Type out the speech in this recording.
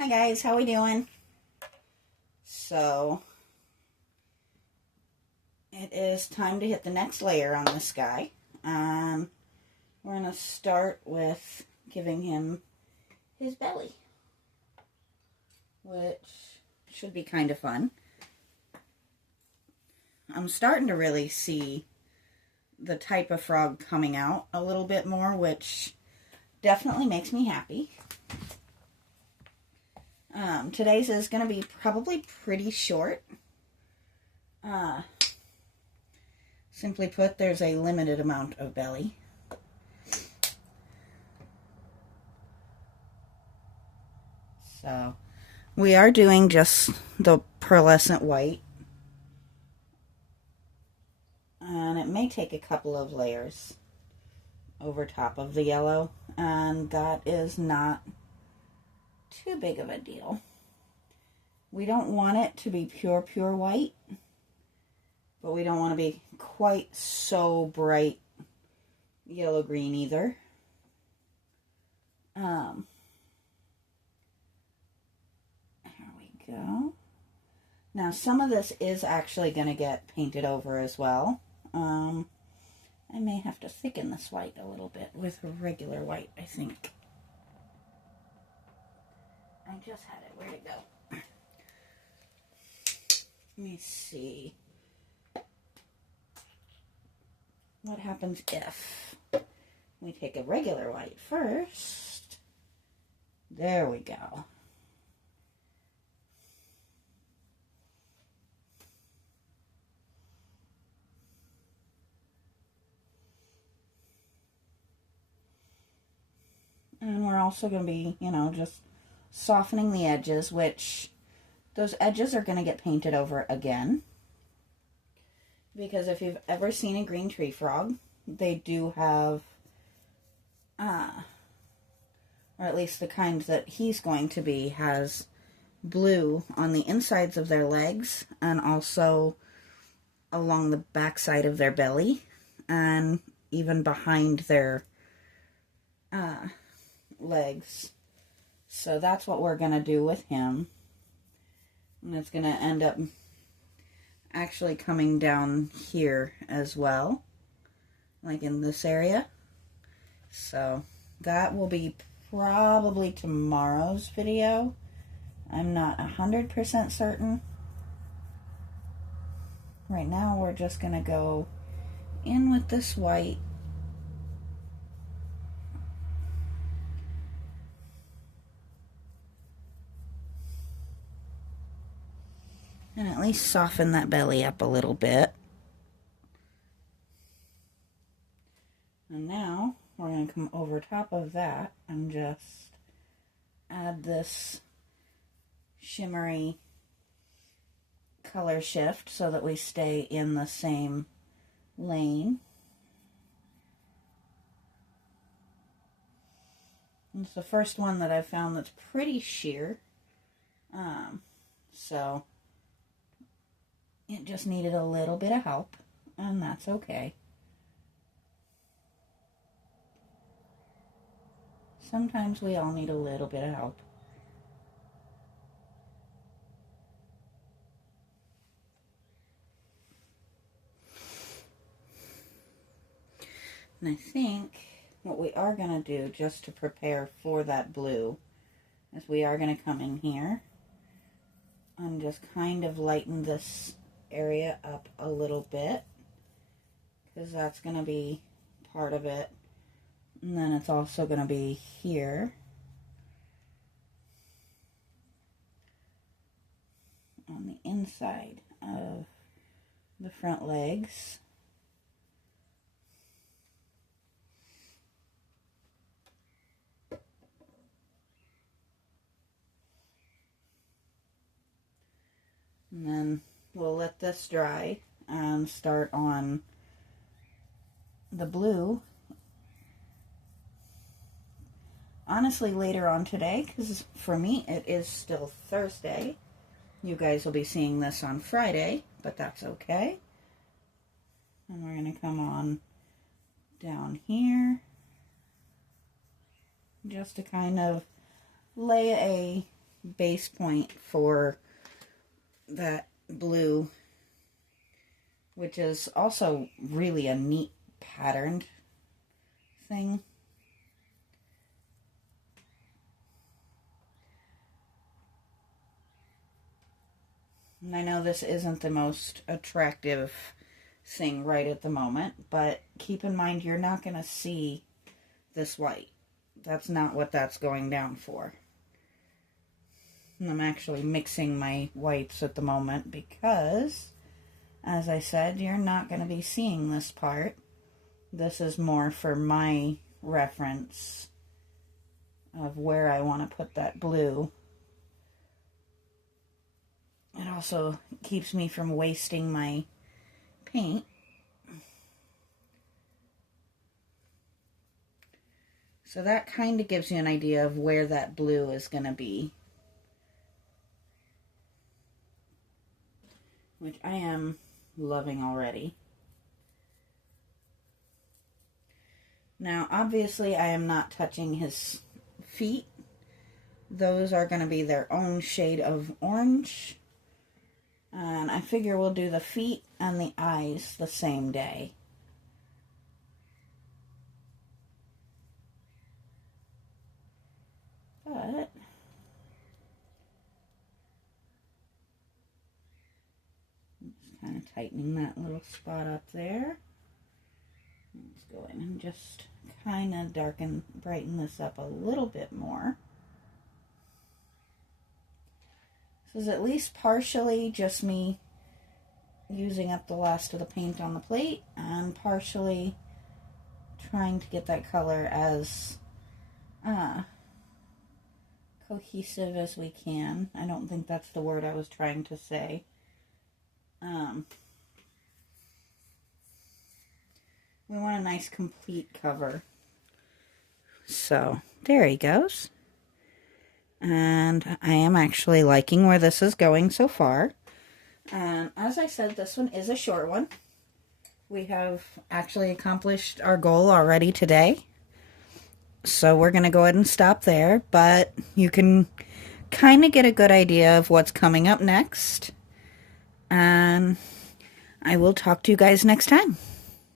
Hi guys, how we doing? So, it is time to hit the next layer on this guy. We're going to start with giving him his belly, which should be kind of fun. I'm starting to really see the type of frog coming out a little bit more, which definitely makes me happy. Today's is going to be probably pretty short. Simply put, there's a limited amount of belly. So, we are doing just the pearlescent white. And it may take a couple of layers over top of the yellow. And that is not too big of a deal. We don't want it to be pure white, but we don't want to be quite so bright yellow green either. There we go. Now some of this is actually going to get painted over as well. I may have to thicken this white a little bit with regular white, I think. I just had it. Where'd it go? Let me see. What happens if we take a regular white first? There we go. And we're also going to be, just softening the edges, which those edges are going to get painted over again. Because if you've ever seen a green tree frog, they do have, or at least the kind that he's going to be, has blue on the insides of their legs and also along the backside of their belly and even behind their legs. So that's what we're going to do with him. And it's going to end up actually coming down here as well, like in this area. So that will be probably tomorrow's video. I'm not 100% certain. Right now we're just going to go in with this white. And at least soften that belly up a little bit. And now we're going to come over top of that and just add this shimmery color shift so that we stay in the same lane. It's the first one that I've found that's pretty sheer. So it just needed a little bit of help, and that's okay. Sometimes we all need a little bit of help. And I think what we are going to do, just to prepare for that blue, is we are going to come in here and just kind of lighten this area up a little bit, because that's going to be part of it. And then it's also going to be here on the inside of the front legs. And then we'll let this dry and start on the blue. Honestly, later on today, because for me it is still Thursday. You guys will be seeing this on Friday, but that's okay. And we're going to come on down here just to kind of lay a base point for that blue, which is also really a neat patterned thing. And I know this isn't the most attractive thing right at the moment, but keep in mind you're not going to see this white. That's not what that's going down for. And I'm actually mixing my whites at the moment because, as I said, you're not going to be seeing this part. This is more for my reference of where I want to put that blue. It also keeps me from wasting my paint. So that kind of gives you an idea of where that blue is going to be, which I am loving already. Now, obviously, I am not touching his feet. Those are going to be their own shade of orange. And I figure we'll do the feet and the eyes the same day. But I'm just kind of tightening that little spot up there. Let's go in and just kind of brighten this up a little bit more. This is at least partially just me using up the last of the paint on the plate and partially trying to get that color as cohesive as we can. I don't think that's the word I was trying to say. We want a nice complete cover. So there he goes. And I am actually liking where this is going so far. And as I said, this one is a short one. We have actually accomplished our goal already today. So we're going to go ahead and stop there. But you can kind of get a good idea of what's coming up next. And I will talk to you guys next time.